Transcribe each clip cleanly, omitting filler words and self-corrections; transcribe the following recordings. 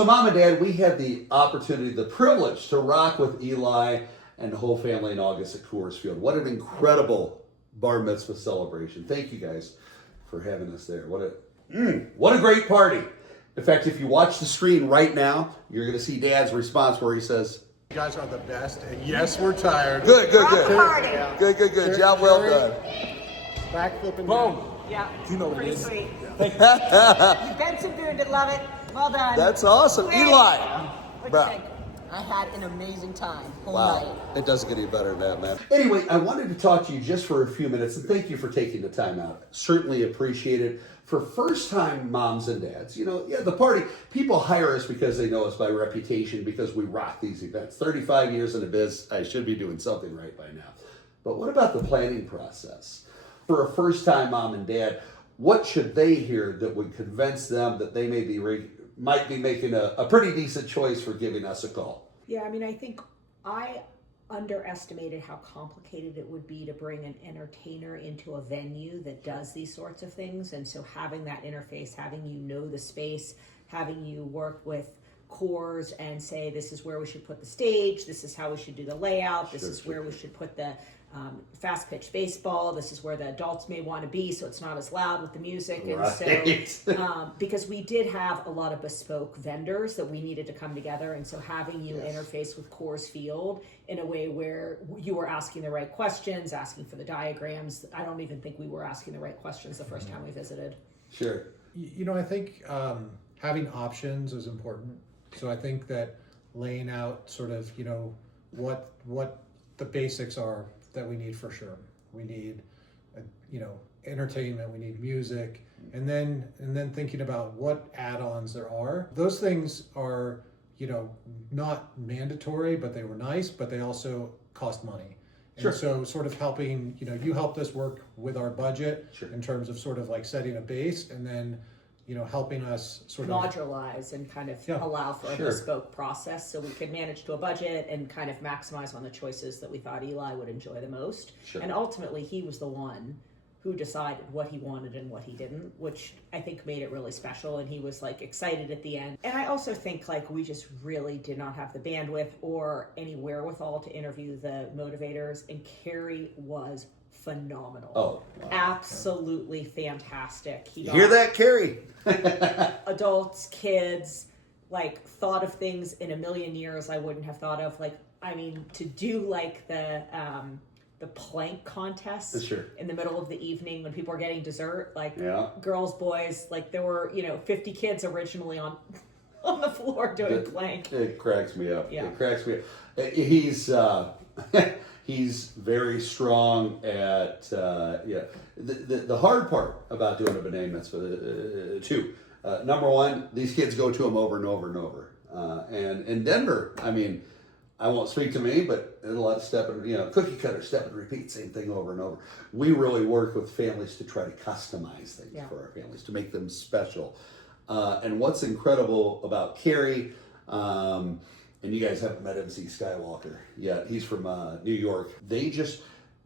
So Mom and Dad, we had the opportunity, the privilege to rock with Eli and the whole family in August at Coors Field. What an incredible Bar Mitzvah celebration. Thank you guys for having us there. What a great party. In fact, if you watch the screen right now, you're going to see Dad's response where he says, You guys are the best, and yes, we're tired. Good. Party. Good. Job well done. Backflipping. Boom. Yeah. You know what it Pretty is. sweet. You Benson Beard did love it. Well done. That's awesome. Great. Eli. What'd Bro. you think? I had an amazing time whole Wow. night. It doesn't get any better than that, man. Anyway, I wanted to talk to you just for a few minutes, and thank you for taking the time out. Certainly appreciate it. For first-time moms and dads, the party, people hire us because they know us by reputation, because we rock these events. 35 years in the biz, I should be doing something right by now. But what about the planning process? For a first-time mom and dad, what should they hear that would convince them that they might be making a pretty decent choice for giving us a call? Yeah, I think I underestimated how complicated it would be to bring an entertainer into a venue that does these sorts of things. And so having that interface, having the space, having you work with Coors and say, this is where we should put the stage, this is how we should do the layout, this is where we should put the fast pitch baseball, this is where the adults may want to be so it's not as loud with the music. And so because we did have a lot of bespoke vendors that we needed to come together, and so having you interface with Coors Field in a way where you were asking the right questions, asking for the diagrams. I don't even think we were asking the right questions the first time we visited. Sure. I think having options is important. So I think that laying out sort of, what the basics are that we need for sure. We need, entertainment, we need music, and then thinking about what add-ons there are. Those things are, not mandatory, but they were nice, but they also cost money. And so sort of helping, you helped us work with our budget in terms of sort of like setting a base, and then, helping us sort of modularize and kind of allow for a bespoke process so we could manage to a budget and kind of maximize on the choices that we thought Eli would enjoy the most. And ultimately he was the one who decided what he wanted and what he didn't, which I think made it really special, and he was like excited at the end. And I also think like we just really did not have the bandwidth or any wherewithal to interview the motivators, and Carrie was phenomenal. Oh, wow. Absolutely fantastic. You hear that, Carrie? Adults, kids, like thought of things in a million years I wouldn't have thought of. Like, to do like the plank contest in the middle of the evening when people are getting dessert, like girls, boys, like there were 50 kids originally on the floor doing plank. It cracks me up. Yeah. It cracks me up. He's very strong at the hard part about doing a B'nai Mitzvah too. Number one, these kids go to him over and over and over. And in Denver, I won't speak to me, but there's a lot of cookie cutter, step and repeat, same thing over and over. We really work with families to try to customize things for our families, to make them special. And what's incredible about Carrie, and you guys haven't met MC Skywalker yet. He's from New York. They just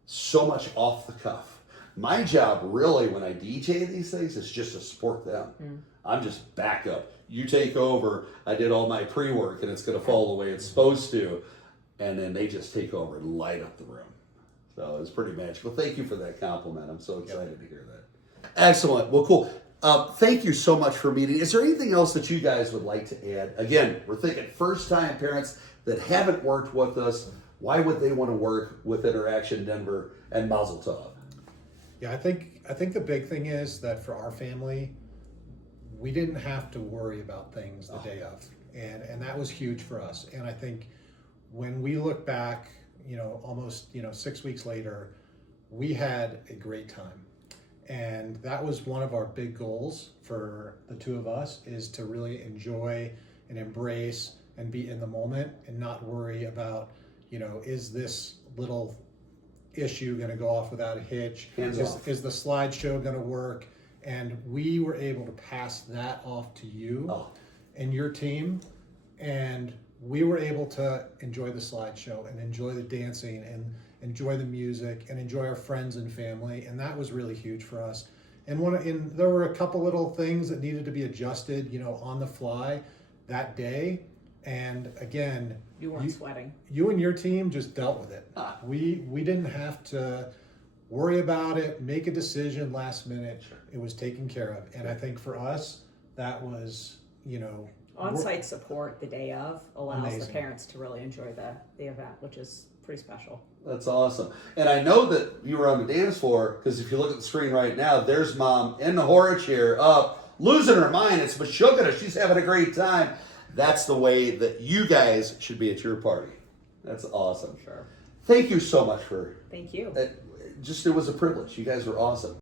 so much off the cuff. My job really when I DJ these things is just to support them. I'm just backup. You take over. I did all my pre-work and it's going to fall the way it's supposed to. And then they just take over and light up the room. So it's pretty magical. Thank you for that compliment. I'm so excited to hear that. Excellent. Well, cool. Thank you so much for meeting. Is there anything else that you guys would like to add? Again, we're thinking first-time parents that haven't worked with us. Why would they want to work with Interaction Denver and Mazel Tov? Yeah, I think the big thing is that for our family, we didn't have to worry about things the day of, and that was huge for us. And I think when we look back, almost 6 weeks later, we had a great time. And that was one of our big goals for the two of us, is to really enjoy and embrace and be in the moment and not worry about, is this little issue going to go off without a hitch? Is the slideshow going to work? And we were able to pass that off to you and your team. And we were able to enjoy the slideshow and enjoy the dancing and enjoy the music and enjoy our friends and family, and that was really huge for us. And there were a couple little things that needed to be adjusted, on the fly, that day. And again, You weren't sweating. you and your team just dealt with it. We didn't have to worry about it, make a decision last minute. It was taken care of. And I think for us, that was, On-site support the day of allows the Amazing. parents to really enjoy the event, which is pretty special. That's awesome. And I know that you were on the dance floor because if you look at the screen right now, there's mom in the horror chair up, losing her mind. It's Meshuggah. She's having a great time. That's the way that you guys should be at your party. That's awesome. Sure. Thank you so much for Thank you. it. It was a privilege. You guys were awesome.